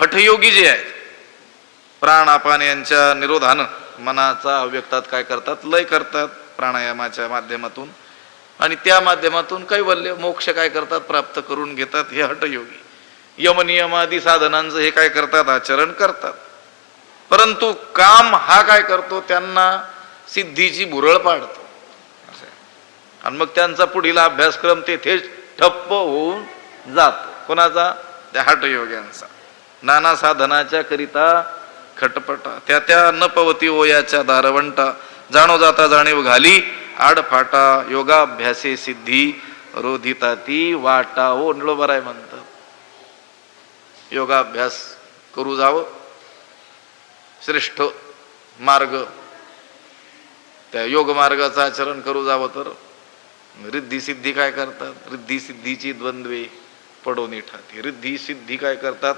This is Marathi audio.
हठयोगी जे आहेत, प्राण अपान यांच्या निरोधानं मनाचा अव्यक्तात काय करतात, लय करतात प्राणायामाच्या माध्यमातून, आणि त्या माध्यमातून कैवल्य मोक्ष काय करतात, प्राप्त करून घेतात. हे हठयोगी यमनियमादी साधनांचं हे काय करतात, आचरण करतात. परंतु काम हा काय करतो, त्यांना सिद्धीची भुरळ पाडतो. आणि मग त्यांचा पुढील अभ्यासक्रम तेथेच ठप्प होऊन जातो. कोणाचा? त्या हठयोग्यांचा. नाना साधनाच्या करिता खटपटा, त्या त्या न पवती ओयाच्या दारवंटा, जाणो जाता जाणीव घाली आडफाटा, योगाभ्यासे सिद्धी रोधिता ती वाटा. ओ निळोबर आहे म्हणतात, योगाभ्यास करू जावं, श्रेष्ठ मार्ग त्या योग मार्गाचं आचरण करू जावं, तर रिद्धी सिद्धी काय करतात, रिद्धी सिद्धीची द्वंद्वे पडोनी ठाती. रिद्धी सिद्धी काय करतात,